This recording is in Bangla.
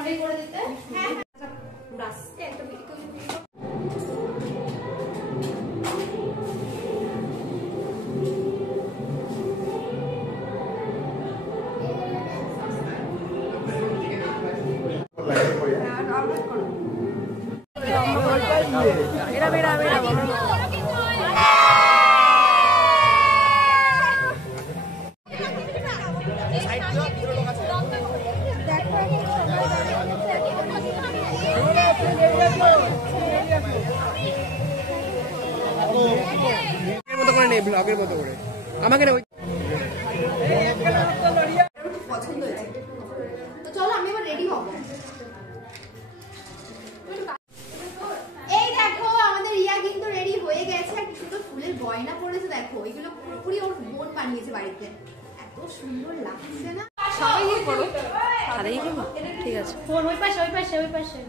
কন্টেন্ট করে দিতে। হ্যাঁ রাস্তে একটা ভিডিও ব্লগের মতো করে আমাকে না পছন্দ হয়েছে। তো চলো আমি এবার রেডি হব। এই দেখো আমাদের রিয়া কিন্তু রেডি হয়ে গেছে আর কি সুন্দর ফুলের গয়না পরেছে দেখো। এগুলো পুরোপুরি ওর বোন বানিয়েছে বাড়িতে। এত সুন্দর লাগছে না? সবাই করো। আরে ঠিক আছে। ফোন ওই পাশে ওই পাশে ওই পাশে।